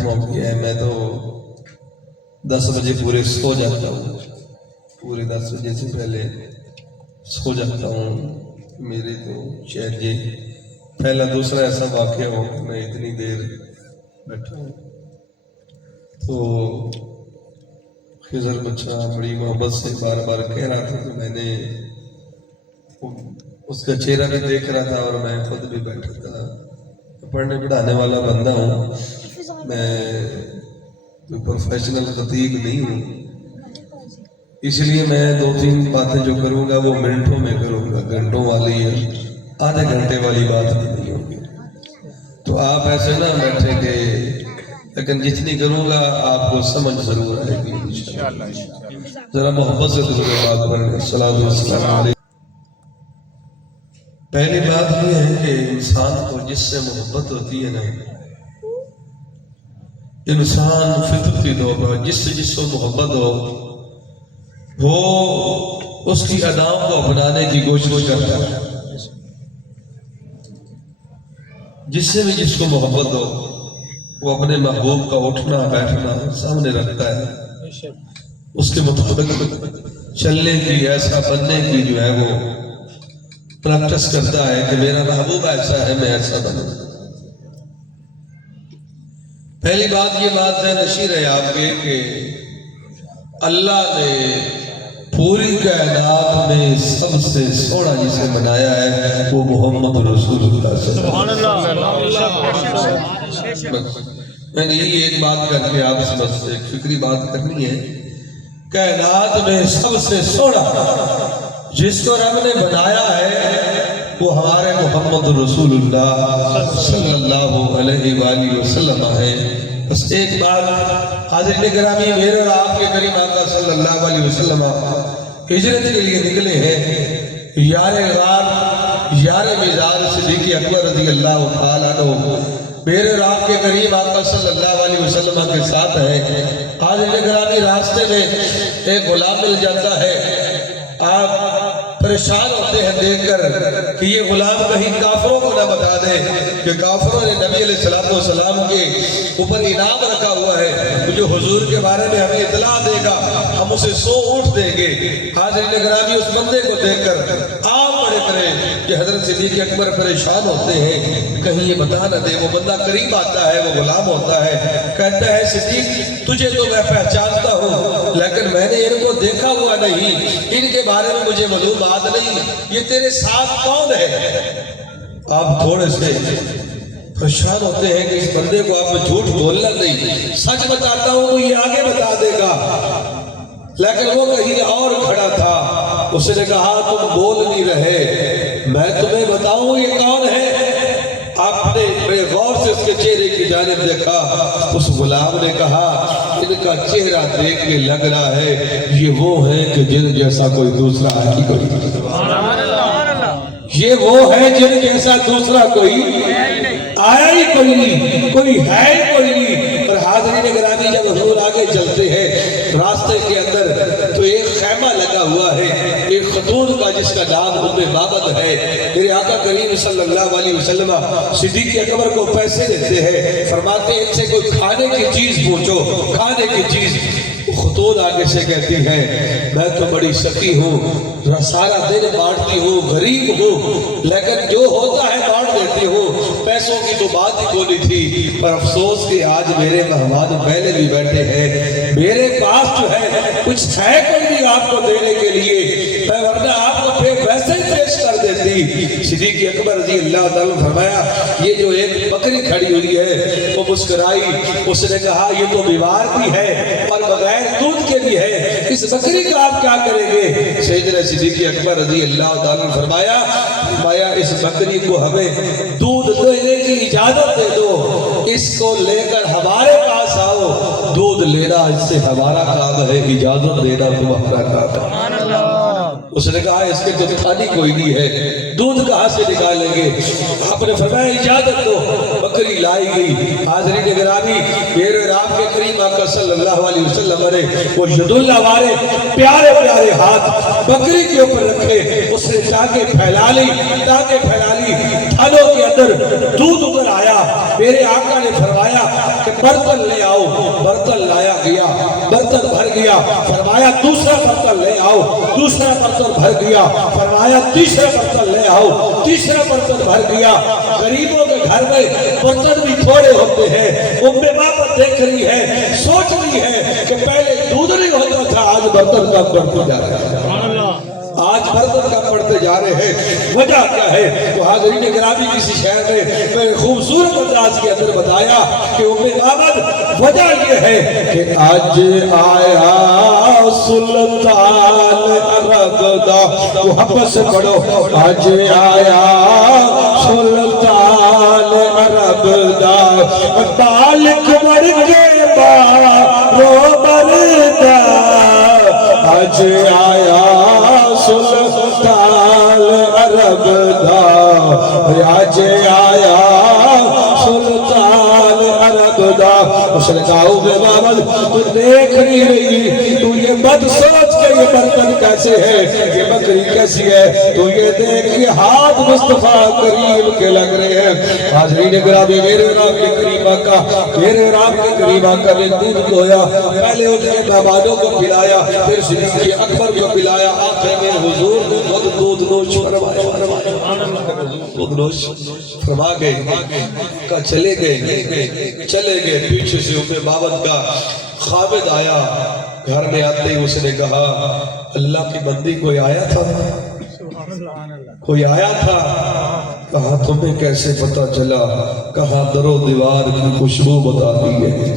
Time ہو گیا ہے، میں تو 10 بجے پورے سو جاتا ہوں، پورے 10 بجے سے پہلے سو جاتا ہوں۔ میرے تو شاید یہ پہلا دوسرا ایسا واقعہ ہو کہ میں اتنی دیر بیٹھا ہوں۔ تو خضر بچہ بڑی محبت سے بار بار کہہ رہا تھا، تو میں نے اس کا چہرہ بھی دیکھ رہا تھا اور میں خود بھی بیٹھا تھا۔ پڑھنے پڑھانے والا بندہ ہوں میں، کوئی پروفیشنل خطیب نہیں ہوں، اس لیے میں 2-3 باتیں جو کروں گا وہ منٹوں میں کروں گا، گھنٹوں والی ہے، آدھے گھنٹے والی بات نہیں ہوگی۔ تو آپ ایسے نہ بیٹھیں گے، لیکن جتنی کروں گا آپ کو سمجھ ضرور آئے گی انشاءاللہ۔ ذرا محبت سے درود پاک پڑھیں، الصلوۃ والسلام علیہ۔ پہلی بات یہ ہے کہ انسان کو جس سے محبت ہوتی ہے نا، انسان فطرتی طور پر جس سے محبت ہو وہ اس کی اداؤں کو اپنانے کی کوشش کرتا ہے۔ جس سے بھی جس کو محبت ہو وہ اپنے محبوب کا اٹھنا بیٹھنا سامنے رکھتا ہے، اس کے مطابق چلنے کی، ایسا بننے کی جو ہے وہ پریکٹس کرتا ہے کہ میرا محبوب ایسا ہے، میں ایسا بنوں۔ پہلی بات یہ بات ہے نشیر ہے آپ کے کہ اللہ نے پوری کائنات میں سب سے سونا جسے بنایا ہے وہ محمد رسول اللہ صلی اللہ علیہ وسلم۔ میں نے یہی ایک بات کر کے آپ سے بس ایک فکری بات کرنی ہے، کائنات میں سب سے سونا جس کو رب نے بنایا ہے وہ ہمارے محمد رسول اللہ صلی اللہ علیہ وآلہ وسلم ہے۔ بس ایک بات حاضرین گرامی، میرے اور آپ کے کریم آقا صلی اللہ علیہ وسلم ہجرت کے لیے نکلے ہیں، یار غار یار مزار صدیق اکبر رضی اللہ تعالیٰ عنہ میرے اور آپ کے کریم آقا صلی اللہ علیہ وسلم کے ساتھ ہے۔ حاضرین گرامی، راستے میں ایک غلام مل جاتا ہے، آپ پریشان ہوتے ہیں دیکھ کر کہ یہ غلام کہیں کافروں کو نہ بتا دے کہ کافروں نے نبی علیہ السلام کے اوپر انعام رکھا ہوا ہے، جو حضور کے بارے میں ہمیں اطلاع دے گا ہم اسے 100 اونٹ دیں گے۔ حاضرین گرامی، اس بندے کو دیکھ کر آپ بڑے کریں کہ حضرت صدیق اکبر پریشان ہوتے ہیں کہیں یہ بتا نہ دے۔ وہ بندہ قریب آتا ہے، وہ غلام ہوتا ہے، کہتا ہے صدیق تجھے تو میں پہچانتا ہوں لیکن میں نے ان کو دیکھا ہوا نہیں، ان کے بارے میں مجھے معلومات نہیں، یہ تیرے ساتھ کون ہے؟ آپ تھوڑے سے پریشان ہوتے ہیں کہ اس بندے کو آپ جھوٹ بولنا نہیں، سچ بتاتا ہوں تو یہ آگے بتا دے گا، لیکن وہ کہیں اور کھڑا تھا۔ اس نے کہا تم بول نہیں رہے، میں تمہیں بتاؤں یہ کون ہے؟ آپ نے بڑے غور سے اس کے چہرے کی جانب دیکھا، اس غلام نے کہا ان کا چہرہ دیکھ کے لگ رہا ہے یہ وہ ہیں کہ جن جیسا کوئی دوسرا ہے ہی کوئی نہیں، یہ وہ ہے جن جیسا دوسرا کوئی آیا ہی کوئی نہیں، کوئی ہے ہی کوئی نہیں۔ اور حاضرین گرامی، جب حضور آگے چلتے ہیں راستے کے اندر تو ایک خیمہ لگا ہوا ہے ایک خاتون کا جس کا نام ام مابد ہے۔ میرے آقا کریم صلی اللہ علیہ وسلم صدیق اکبر کو پیسے دیتے ہیں، فرماتے ہیں ان سے کوئی کھانے کی چیز پوچھو، کھانے کی چیز۔ خاتون آگے سے کہتی ہے میں تو بڑی سخی ہوں، سارا دن بانٹتی ہوں، غریب ہوں، لیکن جو ہوتا ہے بانٹ دیتی ہوں، پیسوں کی تو بات ہی بولی تھی، پر افسوس کہ آج میرے مہمان پہلے بھی بیٹھے ہیں، میرے پاس جو ہے کچھ ہے کوئی نہیں آپ کو دینے کے لیے، میں ورنہ آپ کو پھر ویسے ہی پیش کر دیتی۔ صدیق اکبر رضی اللہ تعالیٰ نے فرمایا یہ جو ایک بکری کھڑی ہوئی ہے وہ مسکرائی، اس نے کہا یہ تو بیمار بھی ہے اور بغیر دودھ کے بھی ہے، اس بکری کا آپ کیا کریں گے؟ سیدنا صدیق اکبر رضی اللہ تعالیٰ نے فرمایا اس بکری کو ہمیں دودھ دینے کی اجازت دے دو، اس کو لے کر ہمارے پاس آؤ، دودھ لینا اس سے ہمارا کام ہے، اجازت دینا تمہارا کام ہے۔ اس نے کہا اس کے تو تھانی کوئی نہیں ہے، دودھ کہاں سے نکالیں گے؟ آپ نے فرمایا اجازت دو، بکری لائی گئی. حاضرین گرامی میرے رب کے کریم آقا صلی اللہ علیہ وسلم نے وہ ید اللہ والے پیارے پیارے ہاتھ بکری کے اوپر رکھے, اس نے ٹانگیں پھیلا لی, ٹانگیں پھیلا لی, تھنوں کے اندر دودھ ابل آیا. میرے آقا نے فرمایا کہ برتن لے آؤ. برتن لایا گیا, برتن بھر گیا. فرمایا دوسرا برتن لے آؤ. دوسرا برتن بھر گیا. فرمایا تیسرا برتن لے آؤ. تیسرا برتن بھر گیا. غریبوں کے گھر میں برتن بھی تھوڑے ہوتے ہیں. بابت دیکھ رہی ہے, سوچ رہی ہے کہ پہلے دودھ نہیں ہوتا تھا, آج برتن کم بڑھتے جا رہے ہیں. آج برتن کم بڑھتے جا رہے ہیں. وجہ کیا ہے؟ تو حاضرین گرامی کسی شہر نے میں خوبصورت انداز کے اندر بتایا کہ بابت وجہ یہ ہے کہ آج آیا سلطان عرب دا. محبت سے پڑھو, آج آیا سلطان عرب دا, بالک مر کے بارو بردا. آج آیا سلطان عرب دا, آج آیا سلطان عرب دا. اس نے کہا بے بابل تو دیکھ نہیں رہی, تو یہ مت سوچ کہ یہ برتن کیسے ہے, یہ بکری کیسی ہے, تو یہ دیکھ یہ ہاتھ مصطفیٰ کریم کے لگ رہے ہیں. حاضرین گرامی میرے رب کے قریب آقا, میرے رب کے قریب آقا نے دودھ دھویا. پہلے ان کے مہمانوں کو پلایا, پھر صدیق اکبر کو پلایا. آخر میں حضور نے خود دودھ نوش فرمایا, دودھ نوش فرما گئے. کا چلے گئے پیچھے سے بابت کا خامد آیا. گھر میں آتے ہی اس نے کہا اللہ کی بندی کوئی آیا تھا, کوئی آیا تھا. کہا تمہیں کیسے پتا چلا؟ کہا در و دیوار کی خوشبو بتاتی ہے,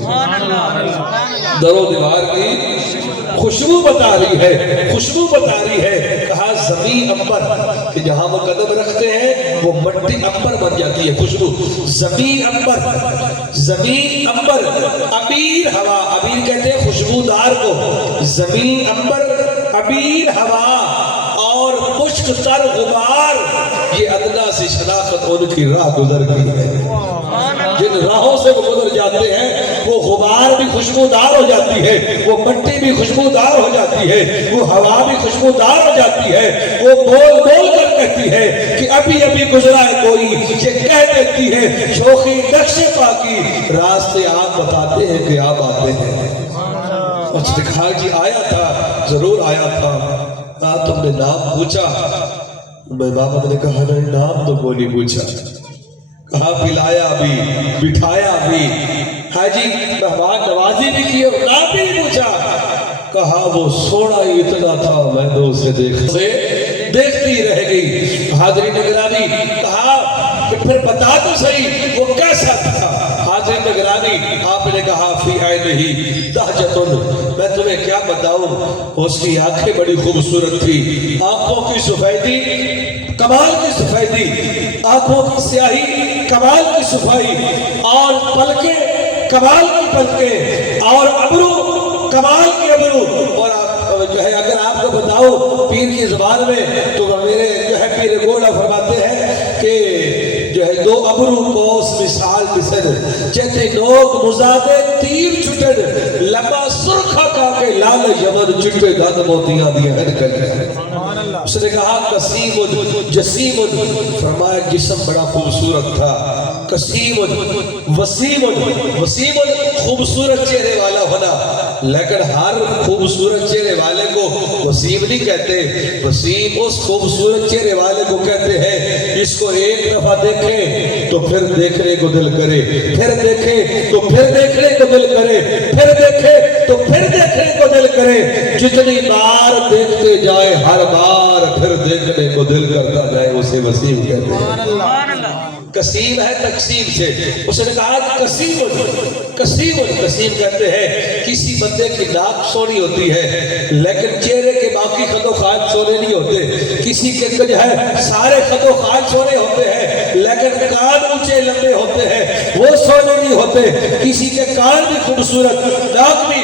در و دیوار کی خوشبو بتا رہی ہے, خوشبو بتا رہی ہے. کہا زمین امبر کہ جہاں وہ قدم رکھتے ہیں وہ مٹی امبر بن جاتی ہے, خوشبو. زمین امبر, زمین امبر, عبیر ہوا, عبیر کہتے ہیں خوشبودار کو. زمین امبر, عبیر ہوا اور مشک تر غبار, یہ ادنا سی شناخت ان کی راہ گزر گئی ہے. جن راہوں سے وہ گزر جاتے ہیں وہ غبار بھی خوشبودار ہو جاتی ہے, وہ مٹی بھی خوشبودار ہو جاتی ہے, وہ ہوا بھی خوشبودار ہو جاتی ہے. وہ بول بول کر کہتی ہے کہ ابھی ابھی گزرا ہے کوئی, یہ کہہ دیتی ہے شوخی نقش پاکی, راستے آپ بتاتے ہیں کہ آپ آتے ہیں. اس نے کہا جی آیا تھا, ضرور آیا تھا. کہا تم نے نام پوچھا؟ میں بابا نے کہا نہیں نام تو کوئی نہیں پوچھا. کہا پلایا بھی, بٹھایا بھی, ہاں جی مہمان نوازی بھی کی, نام بھی نہیں پوچھا. کہا وہ سونا ہی اتنا تھا میں تو اسے دیکھتی رہ گئی. حاضرین گرامی کہا کہ پھر بتا تو صحیح وہ کیسا تھا. حاضرین گرامی آپ نے کہا فی عینہ دہجۃ, میں تمہیں کیا بتاؤں, اس کی آنکھیں بڑی خوبصورت تھی, آنکھوں کی سفیدی کمال کی سفیدی, آنکھوں کی سیاہی کمال کی صفائی, اور پلکیں کمال کی پلکیں, اور ابرو کمال کی ابرو. اور جو ہے اگر آپ کو بتاؤ پیر کی زبان میں تو میرے جو ہے پیر گوڑا فرماتے ہیں کہ جو ہے دو ابرو کوس مثال بسر, چہتے لوگ مزادے تیر چھٹڑ, لمبا سرخا کا کے لال یمن چٹے داد موتیاں دیا ہے نکل. اس نے کہا قسیم جسیم, فرمایا جسم بڑا خوبصورت تھا. قسیم وسیم, وسیم خوبصورت چہرے والا ہونا, لیکن ہر خوبصورت چہرے والے کو وسیم نہیں کہتے. وسیم اس خوبصورت چہرے والے کو کہتے ہیں جس کو ایک دفعہ دیکھیں تو پھر دیکھنے کو دل کرے, پھر دیکھیں تو پھر دیکھنے کو دل کرے, پھر دیکھیں تو پھر دیکھنے کو دل کرے. جتنی بار دیکھتے جائے ہر بار پھر دیکھنے کو دل کرتا جائے, اسے وسیم کہتے ہیں. قسیم ہے تقسیم سے. اس نے کہا قسیم, قسیم, قسیم کہتے ہیں کسی بندے کی ناک سونی ہوتی ہے لیکن چہرے کے باقی خد و خال سونے نہیں ہوتے. کسی کے جو ہے سارے خد و خال سونے ہوتے ہیں لیکن کان اونچے لمبے ہوتے ہیں, وہ سونے نہیں ہوتے. کسی کے کان بھی خوبصورت, ناک بھی,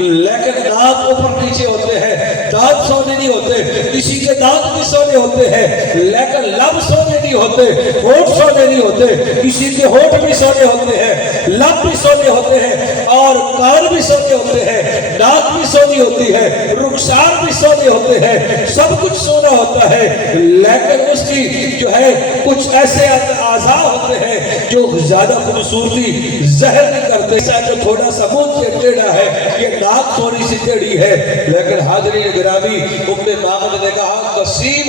لیکن دانت اوپر نیچے ہوتے ہیں، دانت سونے نہیں ہوتے، کسی کے دانت بھی سونے ہوتے ہیں لیکن لب سونے نہیں ہوتے، ہونٹ سونے نہیں ہوتے، کسی کے ہونٹ بھی سونے ہوتے ہیں، لب بھی سونے ہوتے ہیں، اور کان بھی سونے ہوتے ہیں، ناک بھی سونی ہوتی ہے، رخسار بھی سونے ہوتے ہیں، سب کچھ سونا ہوتا ہے، لیکن اس کی جو ہے کچھ ایسے اعضاء ہوتے ہیں جو زیادہ خوبصورتی ظاہر نہیں کرتے۔ جو تھوڑا سا منہ سے ٹیڑھا ہے، یہ ناک تھوڑی سی ٹیڑھی ہے، لیکن حاضرین گرامی ام ماعد نے کہا قسیم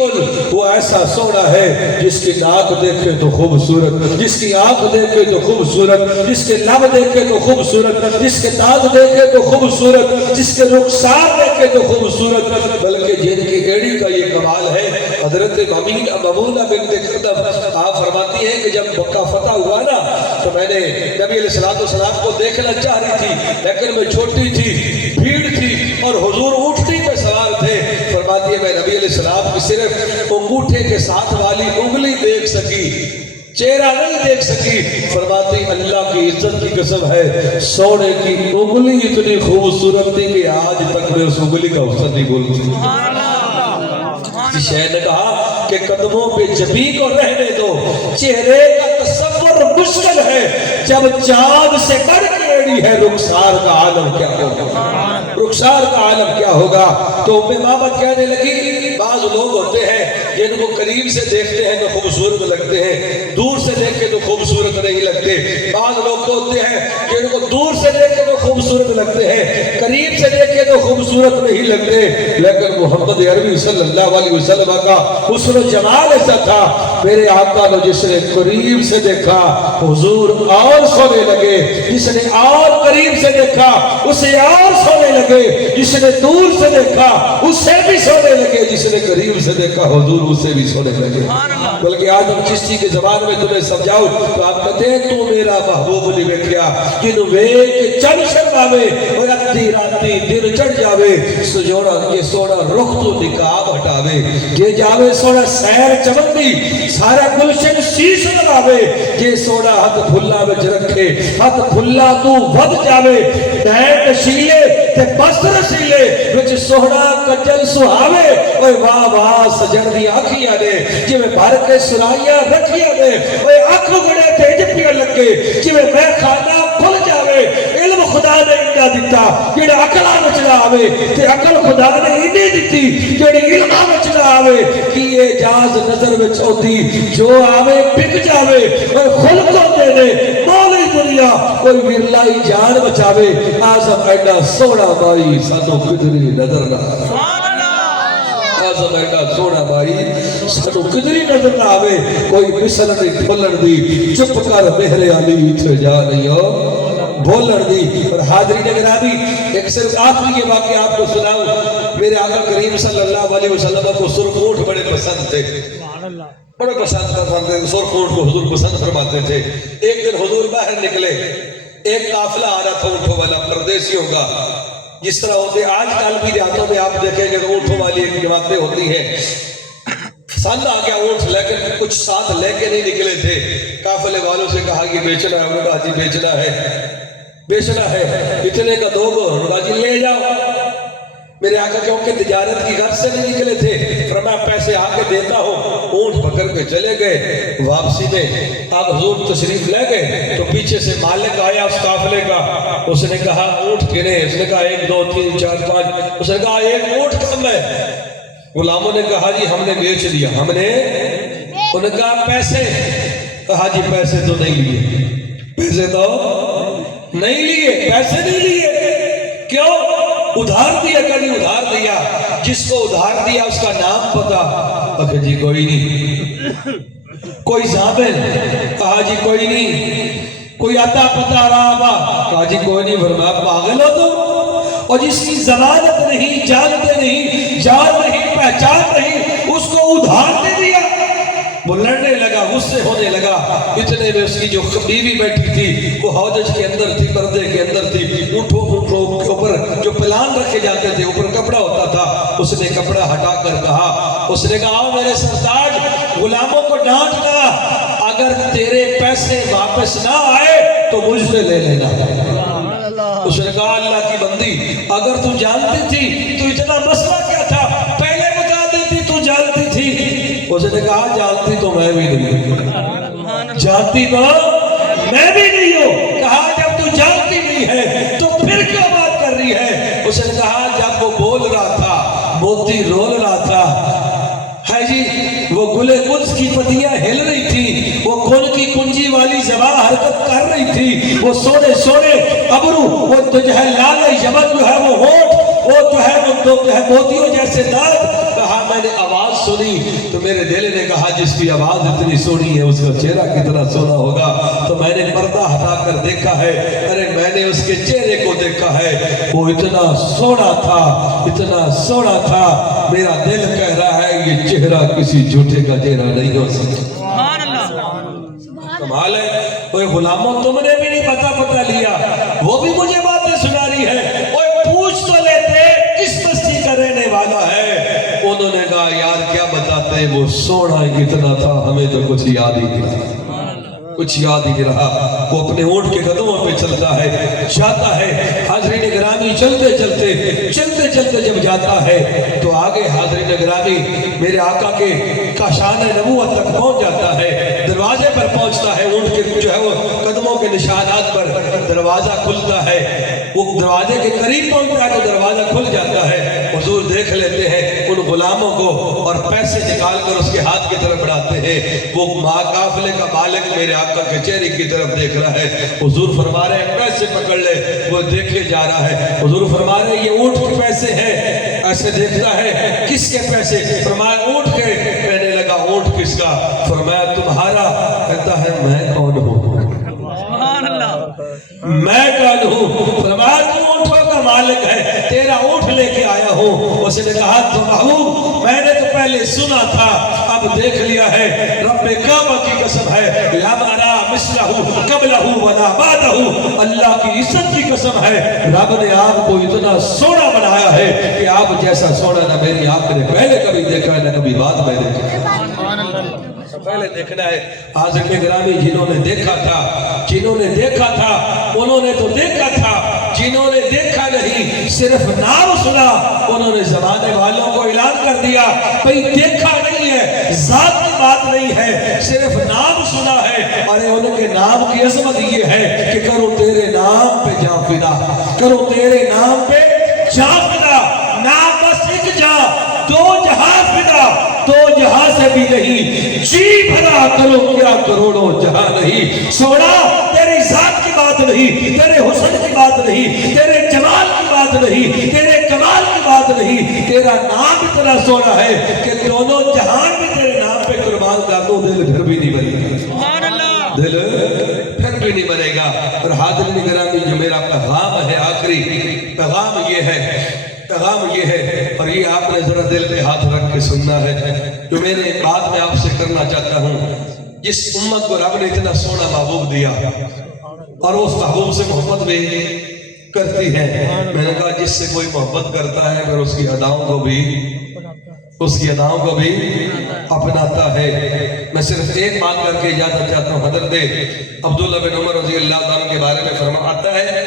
وہ ایسا سونا ہے جس کی ناک دیکھے تو خوبصورت، جس کی آنکھ دیکھے تو خوبصورت، جس کے لب دیکھے تو خوبصورت، جس کے دانت دیکھے تو خوبصورت، جس کے رخسار دیکھے تو خوبصورت، بلکہ جن کی ایڑی کا یہ کمال ہے۔ حضرت ممونہ بنت کردب آپ فرماتی ہیں کہ جب مکہ فتح ہوا نا تو میں نے نبی علیہ السلام کو دیکھنا چاہ رہی تھی، لیکن میں چھوٹی تھی، بھیڑ تھی اور حضور اونٹنی پہ سوار تھے۔ فرماتی ہے میں نبی علیہ السلام کی صرف انگوٹھے کے ساتھ والی انگلی دیکھ سکی، چہرہ نہیں دیکھ سکی۔ فرماتی اللہ کی عزت کی قسم ہے سونے کی انگلی اتنی خوبصورت تھی کہ آج تک میں اس انگلی کا حسن نہیں بھول سکتا۔ شہر نے کہا کہ قدموں پہ جبی کو رہنے دو، چہرے کا تصور مشکل ہے، جب چاند سے بڑھ کے ایڑی ہے رخسار کا عالم کیا ہوگا، رخسار کا عالم کیا ہوگا۔ تو ام ماعد کہنے لگی بعض لوگ ہوتے ہیں جن کو قریب سے دیکھتے ہیں تو خوبصورت لگتے ہیں، دور سے دیکھے تو خوبصورت نہیں لگتے، بعض لوگ ہوتے ہیں جن کو دور سے دیکھے تو خوبصورت لگتے ہیں، قریب سے دیکھے تو خوبصورت نہیں لگتے، لیکن محمد عربی صلی اللہ علیہ وسلم کا حسن و جمال ایسا تھا، میرے آقا نے جس نے قریب سے دیکھا حضور اور سونے لگے، جس نے اور قریب سے دیکھا اسے اور سونے لگے، جس نے دور سے دیکھا اسے بھی سونے لگے، جس نے قریب سے دیکھا حضور اسے بھی سونے لگے۔ بلکہ آج ہم چشتی کے زبان میں تمہیں سمجھاؤ تو آپ کہتے ہیں تو میرا محبوب نہیں ویکھیا، جنوں ویکھ چل شرماوے اور ادھی راتی دن چڑھ جاوے، سجوڑا یہ سونا رخ تو نقاب ہٹاوے، یہ جاوے سونا سیر چمندی سارا گلشن شیش لگاوے، یہ سونا ہاتھ پھلا وچ رکھے ہاتھ پھلا تو ود جاوے، نین نشیلے تے بس رسیلے وچ سونا کجل سہاوے، اوے واہ واہ سجن دی آنکھیاں نے جویں بھر کے سرائیاں رکھیاں نے، اوے اکھ گڑے تے جپیاں لگے جویں میں کھانا کھل جاوے، علم خدا نے انہاں دتا جڑا عقلاں وچ نہ آوے تے عقل خدا نے انہی دتی جڑی علماں وچ نہ آوے، کی اعجاز نظر وچ ہوندی جو آوے بک جاوے، اوے خلق ہوندے نے مولی دنیا کوئی ورلائی جان بچاوے، اعظم ایڈا سونا بھائی سانو کدری نظر نہ اعظم ایڈا سونا بھائی سانو کدری نظر نہ آوے، کوئی مثل نہیں ٹھولن دی، چپ کر مہر علی اتھے جا نہیں ہو بولن دی۔ اور حاضرین گرامی ایک صرف آخری یہ واقعہ آپ کو سناؤں، میرے آقا کریم صلی اللہ علیہ وسلم کو سرخ اونٹ بڑے پسند تھے، بڑے پسند تھے، سرخ اونٹ کو حضور پسند فرماتے تھے۔ ایک دن حضور باہر نکلے، ایک قافلہ آ رہا تھا اونٹوں والا پردیسیوں کا، جس طرح ہوتے آج کل بھی دیہاتوں میں آپ دیکھیں گے اونٹوں والی ایک جماعتیں ہوتی ہیں، پسند آ گیا اونٹ لیکن کچھ ساتھ لے کے نہیں نکلے تھے، قافلے والوں سے کہا کہ بیچنا ہے، انہوں نے کہا جی بیچنا ہے، اتنے کا دو گو، انہوں نے کہا جی لے جاؤ۔ میرے آقا کیونکہ تجارت کی غرض سے نہیں نکلے تھے، فرمایا پیسے آ کے دیتا ہوں، اونٹ پکڑ کے چلے گئے۔ واپسی میں آپ حضور تشریف لے گئے تو پیچھے سے مالک آیا اس قافلے کا، اس نے کہا اونٹ گنے، اس نے کہا 1 2 3 4 5، اس نے کہا ایک اونٹ کم ہے۔ غلاموں نے کہا جی ہم نے بیچ دیا، ہم نے، انہوں نے کہا پیسے، کہا جی پیسے تو نہیں لیے، پیسے تو نہیں لیے، پیسے نہیں لیے، کیوں؟ ادھار دیا، کبھی ادھار دیا، جس کو ادھار دیا اس کا نام پتا، کہا جی کوئی نہیں، کوئی ضامن، کہا جی کوئی نہیں، کوئی عطا پتا رہا، کہا جی کوئی نہیں، فرمایا پاگل ہو تم، اور جس کی ضمانت نہیں، جانتے نہیں، جان نہیں، پہچان نہیں، اس کو ادھار دے دیا۔ وہ لڑنے لگا، غصے ہونے لگا، اتنے میں اس کی جو بیوی بیٹھی تھی وہ حوض کے اندر تھی، پردے کے اندر تھی، اونٹوں کے اوپر جو پلان رکھے جاتے تھے اوپر کپڑا ہوتا تھا، اس نے کپڑا ہٹا کر کہا، اس نے کہا آؤ میرے سرتاج، غلاموں کو ڈانٹنا، اگر تیرے پیسے واپس نہ آئے تو مجھ سے لے لینا۔ اس نے کہا اللہ کی بندی تھی، اگر تو جانتی تھی تو اتنا مسئلہ کیا تھا، پہلے بتا دیتی تو جانتی تھی۔ اس نے کہا جانتی تو میں بھی نہیں، جانتی تو میں بھی نہیں ہوں۔ کہا جب تو جانتی نہیں ہے تو پھر کیوں بات کر رہی ہے؟ اس نے کہا جب وہ بول رہا تھا، موتی رول رہا تھا، ہے جی وہ گلے قدس کی پتیاں ہل رہی تھی، وہ کن کی کنجی والی زبان حرکت کر رہی تھی، وہ سونے سونے ابرو، وہ جو ہے لال یمن جو ہے وہ ہونٹ، وہ جو ہے موتیوں جیسے دانت۔ کہا میں نے آواز سنی تو میرے دل نے کہا جس کی آواز اتنی سونی ہے اس کا چہرہ کتنا سونا ہوگا، تو میں نے پردہ ہٹا کر دیکھا ہے، ارے میں نے اس کے چہرے کو دیکھا ہے، وہ اتنا سونا تھا، اتنا سونا تھا، میرا دل کہہ رہا ہے یہ چہرہ کسی جھوٹے کا چہرہ نہیں ہو سکتا۔ کمال ہے، کوئی غلاموں تم نے بھی نہیں پتہ لیا، وہ بھی مجھے باتیں سنا رہی ہے، کوئی پوچھ تو لیتے کس بستی کا رہنے والا ہے۔ انہوں نے کہا یار کیا بتاتے، وہ سونا اتنا تھا ہمیں تو کچھ یاد ہی نہیں رہا، کچھ یاد ہی نہیں رہا۔ وہ اپنے اونٹ کے قدموں پہ چلتا ہے، جاتا ہے، حاضرین گرامی چلتے چلتے جب جاتا ہے تو آگے حاضرین گرامی میرے آقا کے کاشان نبوت تک پہنچ جاتا ہے، دروازے پر پہنچتا ہے، اونٹ کے جو ہے وہ قدموں کے نشانات پر دروازہ کھلتا ہے، وہ دروازے کے قریب پہنچتا ہے تو دروازہ کھل جاتا ہے۔ حضور دیکھ لیتے ہیں ان غلاموں کو اور پیسے نکال کر اس کے ہاتھ کی طرف بڑھاتے ہیں، وہ قافلے کا مالک میرے آقا کے چہرے کی طرف دیکھ رہا ہے، حضور فرما رہے ہیں پیسے پکڑ لے، وہ دیکھے جا رہا ہے، حضور فرما رہے ہیں یہ اونٹ کے پیسے ہیں، ایسے دیکھتا ہے کس کے پیسے، فرمایا اونٹ کے، کہنے لگا اونٹ کس کا، فرمایا تمہارا، کہتا ہے میں کون ہوں، میں کون ہوں، فرمایا تو اونٹوں کا مالک ہے، تیرا اونٹ لے کے آیا ہوں۔ اس نے کہا تو محبوب میں نے تو پہلے سنا تھا اب دیکھ لیا ہے، رب کعبہ کی قسم ہے لم ارا مثلہ قبلہ ولا بعدہ، اللہ کی عزت کی قسم ہے رب نے آپ کو اتنا سونا بنایا ہے کہ آپ جیسا سونا نہ میری آنکھ نے پہلے کبھی دیکھا ہے نہ کبھی بعد میں دیکھا، پہلے دیکھنا ہے۔ حاضرین گرامی جنہوں نے دیکھا تھا انہوں نے تو دیکھا تھا، جنہوں نے دیکھا نہیں صرف نام سنا انہوں نے زمانے والوں کو اعلان کر دیا بھئی دیکھا نہیں ہے، ذات کی بات نہیں ہے، صرف نام سنا ہے، اور ان کے نام کی عظمت یہ ہے کہ کرو تیرے نام پہ جاں فدا، کرو تیرے نام پہ جاں فدا، نام بس ایک جاں، دو جہاں فدا، دو جہاں سے بھی نہیں، جی بھلا کرو کیا کروڑوں جہاں نہیں، سونا تیری ذات کی بات نہیں، تیرے حسن کی بات نہیں، تیرے جمال کی بات نہیں، تیرے کمال کی بات نہیں، تیرا نام اتنا سونا ہے کہ دونوں جہان میں تیرے نام پہ قربان کر دو دل پھر بھی نہیں بنے گا، دل پھر بھی نہیں بنے گا۔ اور حاضرین گرامی جو میرا پیغام ہے آخری پیغام یہ ہے اور یہ آپ نے ذرا دل پہ ہاتھ رکھ کے سننا ہے جو میرے بات میں آپ سے کرنا چاہتا ہوں۔ جس امت کو رب نے اتنا سونا محبوب دیا اور اس محبوب سے محبت بھی کرتی ہے، میں نے کہا جس سے کوئی محبت کرتا ہے پھر اس کی اداؤں کو بھی اپناتا ہے۔ میں صرف ایک بات کر کے اجازت چاہتا ہوں، حضرت عبداللہ بن عمر رضی اللہ عنہ کے بارے میں فرماتا ہے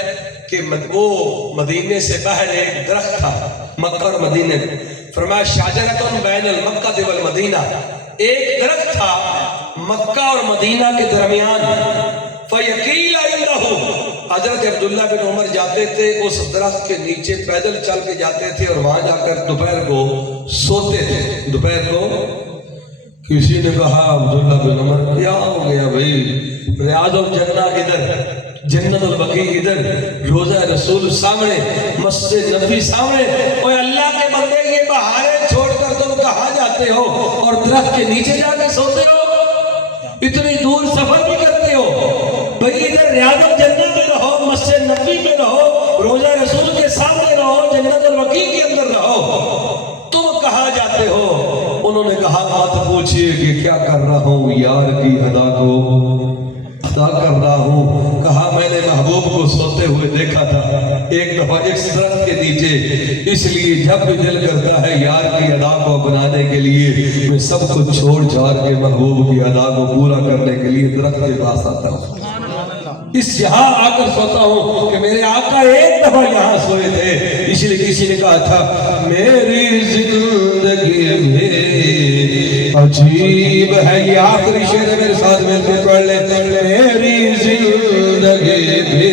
کہ وہ مدینے سے باہر ایک درخت تھا، مکہ اور مدینے، فرمایا شاجرۃ بین المکہ والمدینہ، ایک درخت تھا مکہ اور مدینہ کے درمیان، فیقیل عنہ، حضرت عبداللہ بن عمر جاتے تھے اس درخت کے نیچے پیدل چل کے جاتے تھے اور وہاں جا کر دوپہر کو سوتے تھے۔ دوپہر کو کسی نے کہا عبداللہ بن عمر کیا ہو گیا بھائی، ریاض الجنہ ادھر، جنت البقیع ادھر، روضہ رسول سامنے، مسجد نبی سامنے، اوہ اللہ کے بندے یہ بہاریں چھوڑ کر تم کہاں جاتے ہو اور درخت کے نیچے جا کے سوتے ہو، اتنی دور سفر بھی کرتے ہو، بھئی ادھر ریاض الجنہ میں رہو، مسجد نبی میں رہو، روضہ رسول کے سامنے رہو، جنت البقیع کے اندر رہو، تم کہاں جاتے ہو؟ انہوں نے کہا مت پوچھئے کہ کیا کر رہا ہوں، یار کی ادا کو ادا کر رہا ہوں۔ کہا میں نے محبوب کو سوتے ہوئے دیکھا تھا ایک دفعہ اس درخت کے نیچے، اس لیے جب بھی دل کرتا ہے یار کی ادا کو اپنانے کے لیے میں سب کچھ چھوڑ چھاڑ کے محبوب کی ادا کو پورا کرنے کے لیے درخت کے پاس آتا ہوں۔ اس یہاں آ کر سوتا ہوں کہ میرے آقا ایک دفعہ یہاں سوئے تھے، اس لیے کسی نے کہا تھا میری زندگی میں عجیب ہے، یہ آخری شعر ہے، میرے ساتھ مل کے پڑھ لیں، میری زندگی میں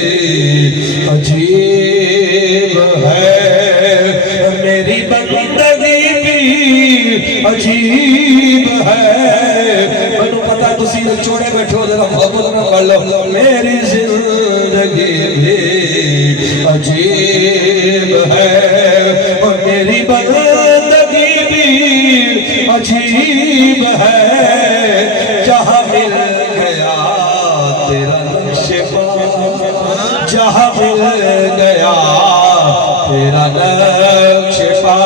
عجیب ہے، میری بندگی بھی عجیب ہے، مجھے پتا تسی نے چھوڑے بیٹھو ذرا محبت میں پڑھ لو، میری زندگی بھی عجیب ہے اور میری بندگی بھی عجیب ہے، جہاں مل گیا تیرا نقش پا، جہاں مل گیا تیرا نقش پا،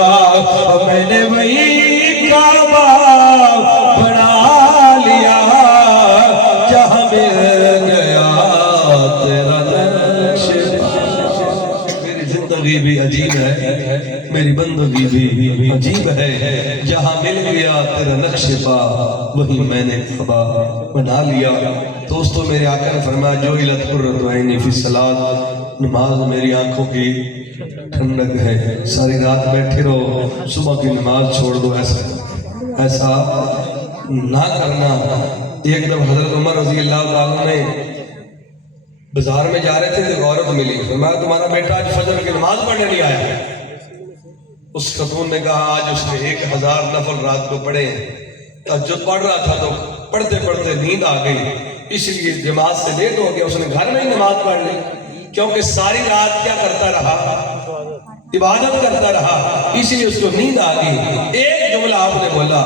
میں نے وہی کعبہ بنا لیا، جہاں مل گیا تیرا نقش پا۔ میری زندگی بھی عجیب ہے، میری بندگی بھی عجیب ہے، جہاں مل گیا تیرا نقش پا، وہی میں نے کعبہ بنا لیا۔ دوستو میرے آقا نے فرمایا جو علت قرۃ عینی فی الصلاۃ، نماز میری آنکھوں کی ٹھنڈک ہے، ساری رات بیٹھے رہو، صبح کی نماز چھوڑ دو، ایسا نہ کرنا۔ ایک دم حضرت عمر رضی اللہ تعالیٰ نے بازار میں جا رہے تھے، ایک عورت ملی، فرمایا تمہارا بیٹا آج فجر کی نماز پڑھنے نہیں آیا ہے۔ اس خاتون نے کہا آج اس نے 1000 نفل رات کو پڑھے، تہجد پڑھ رہا تھا تو پڑھتے پڑھتے نیند آ گئی، اس لیے جماعت سے لیٹ ہو گیا، اس نے گھر میں ہی نماز پڑھ لی، کیونکہ ساری رات کیا کرتا رہا، عبادت کرتا رہا، اس لیے اس کو نیند آ گئی۔ ایک جملہ آپ نے بولا،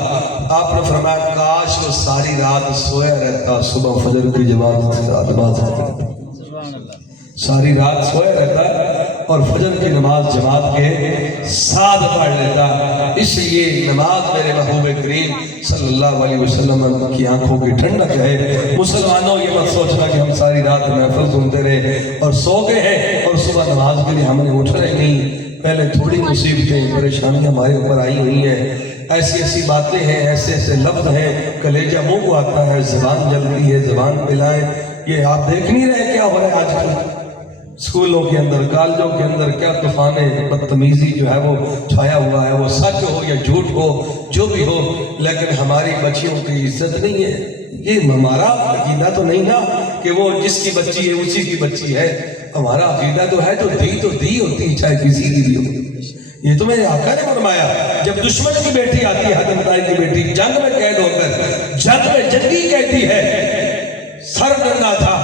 آپ نے فرمایا کاش وہ ساری رات سویا رہتا، صبح فجر کی جماعت نماز پڑھتا، ساری رات سویا رہتا اور فجر کی نماز جماعت کے ساتھ پڑھ لیتا۔ اس لیے نماز میرے محبوب کریم صلی اللہ علیہ وسلم کی آنکھوں کی ٹھنڈک ہے۔ مسلمانوں یہ مت سوچنا کہ ہم ساری رات محفل سنتے رہے اور سو گئے ہیں اور صبح نماز کے لیے ہم نے اٹھنا ہی نہیں۔ پہلے تھوڑی مصیبتیں پریشانیاں ہمارے اوپر آئی ہوئی ہیں، ایسی ایسی باتیں ہیں، ایسے ایسے لفظ ہیں، کلیجہ منہ کو آتا ہے، زبان جلتی ہے، زبان پلائیں، یہ آپ دیکھ نہیں رہے کیا ہو رہا ہے آج کل اسکولوں کے اندر، کالجوں کے اندر کیا طوفانیں بدتمیزی جو ہے وہ چھایا ہوا ہے، وہ سچ ہو یا جھوٹ ہو جو بھی ہو، لیکن ہماری بچیوں کی عزت نہیں ہے۔ یہ ہمارا عقیدہ تو نہیں نا کہ وہ جس کی بچی ہے اسی کی بچی ہے، ہمارا عقیدہ تو ہے تو دی ہوتی ہے، چاہے کسی کی بھی ہو۔ یہ تو میرے آقا نے فرمایا، جب دشمن کی بیٹی آتی ہے، حضرت مطائی کی بیٹی جنگ میں قید ہو کر، جنگ میں جنگی کہتی ہے، سر ڈنڈا تھا،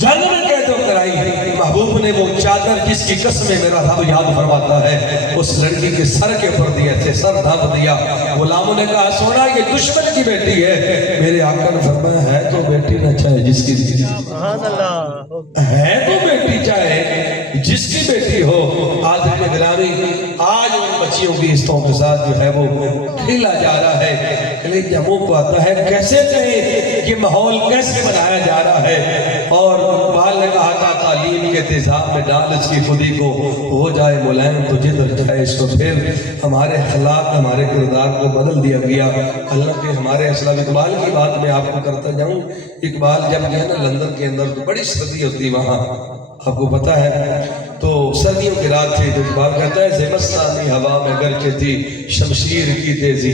جنگ میں قید ہو کر آئی، محبوب نے وہ چادر جس کی قسمیں میرا رب یاد فرماتا ہے، اس لڑکی کے سر کے اوپر دیا تھے، سر ڈھانپ دیا۔ غلاموں نے کہا سونا یہ دشمن کی بیٹی ہے، میرے آقا نے فرمایا ہے تو بیٹی نہ چاہے جس کی ہے تو بیٹی چاہے جس کی بیٹی ہو۔ آج گرامی آج ان بچیوں کی عزتوں کے ساتھ جو ہے وہ کھیلا جا رہا ہے، کلیجہ منہ کو آتا ہے، کیسے کہیں یہ ماحول کیسے بنایا جا رہا ہے۔ اور اقبال نے کہا تھا تعلیم کے تیزاب میں ڈال اس کی خودی کو، ہو جائے ملائم تو جدھر جائے اس کو، پھر ہمارے اخلاق ہمارے کردار کو بدل دیا گیا۔ اللہ کے ہمارے اسلام اقبال کی بات میں آپ کو کرتا جاؤں، اقبال جب گیا نا لندن کے اندر تو بڑی سردی ہوتی وہاں، آپ کو پتا ہے، تو سردیوں کی رات تھی تو اقبال کہتا ہے زمستانی ہوا میں گرچہ تھی شمشیر کی تیزی،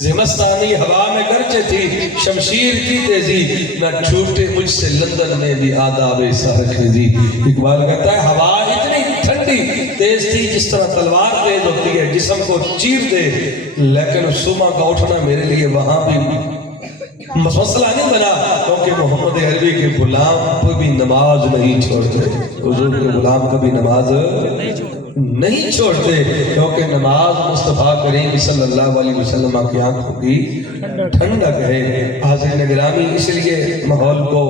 زمستانی ہوا میں گرچہ تھی شمشیر کی تیزی، نہ چھوٹے مجھ سے لندن میں بھی آداب سرخیزی۔ اقبال کہتا ہے ہوا اتنی ٹھنڈی تیز تھی جس طرح تلوار تیز ہوتی ہے، جسم کو چیر دے، لیکن صبح کا اٹھنا میرے لیے وہاں بھی مسئلہ نہیں بنا، کیونکہ محمد عربی کے غلام کوئی بھی نماز نہیں چھوڑتے، حضور کے غلام کبھی نماز نہیں چھوڑتے، کیونکہ نماز مصطفیٰ کریم صلی اللہ علیہ وسلم کی آنکھوں کی ٹھنڈک ہے۔ حاضرین گرامی اس لیے ماحول کو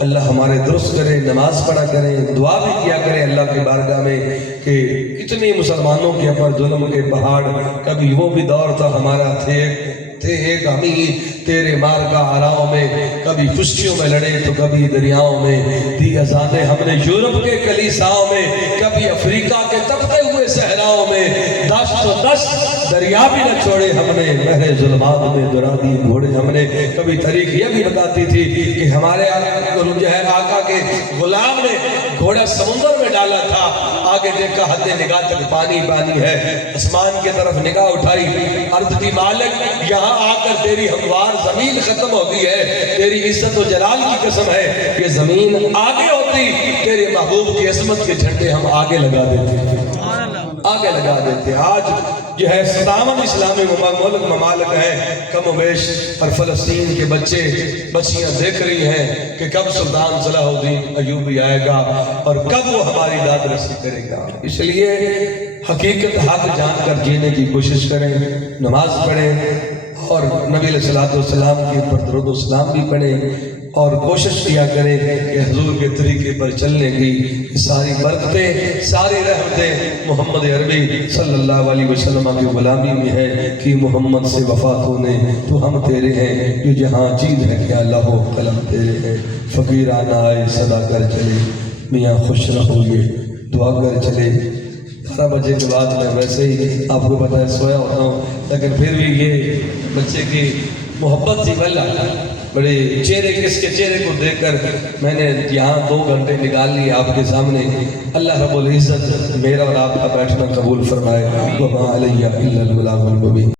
اللہ ہمارے درست کرے، نماز پڑھا کریں، دعا بھی کیا کریں اللہ کے بارگاہ میں کہ کتنے مسلمانوں کے اوپر ظلم کے پہاڑ، کبھی وہ بھی دور تھا ہمارا تھے ایک ہم ہی تیرے مارکا آراؤں میں، کبھی خشکیوں میں لڑے تو کبھی دریاؤں میں، دی اذانیں ہم نے یورپ کے کلیساؤں میں، کبھی افریقہ کے تپتے ہوئے صحراؤں میں، دشت و دشت دریا بھی نہ چھوڑے ہم نے، بحر ظلمات میں دورہ دی گھوڑے ہم نے۔ کبھی تاریخ یہ بھی بتاتی تھی کہ ہمارے آقا کے غلام نے گھوڑا سمندر میں ڈالا تھا، آگے دیکھا حد نگاہ تک پانی پانی ہے، آسمان کی طرف نگاہ اٹھائی، عرض کی مالک یہاں آ کر تیری ہموار زمین ختم ہو گئی ہے، تیری عزت و جلال کی قسم ہے کہ زمین آگے ہوتی، تیرے محبوب کی عظمت کے جھنڈے ہم آگے لگا دیتے، آگے لگا دیتے۔ آج جو ہے 57 اسلامی ملک ممالک ہیں کم و بیش، اور فلسطین کے بچے بچیاں دیکھ رہی ہیں کہ کب سلطان صلاح الدین ایوبی آئے گا اور کب وہ ہماری داد رسی کرے گا۔ اس لیے حقیقت حق جان کر جینے کی کوشش کریں، نماز پڑھیں اور نبی علیہ السلام کے پر درود و سلام بھی پڑھیں، اور کوشش کیا کریں کہ حضور کے طریقے پر چلنے کی ساری برکتیں، ساری رحمتیں محمد عربی صلی اللہ علیہ وسلم کی غلامی میں ہے کہ محمد سے وفا ہونے تو ہم تیرے ہیں، یہ جہاں چیز ہے کہ اللہ و قلم تیرے ہیں، فقیرانہ آئے صدا کر چلے، میاں خوش رہو یہ دعا کر چلے۔ 12 بجے کے بعد میں ویسے ہی آپ کو پتہ ہے سویا ہوتا ہوں، لیکن پھر بھی یہ بچے کی محبت تھی، بڑے چہرے، کس کے چہرے کو دیکھ کر میں نے یہاں 2 گھنٹے نکال لیے آپ کے سامنے۔ اللہ رب العزت میرا اور آپ کا بیٹھنا قبول فرمائے۔ وما علیہ الا البلاغ المبین۔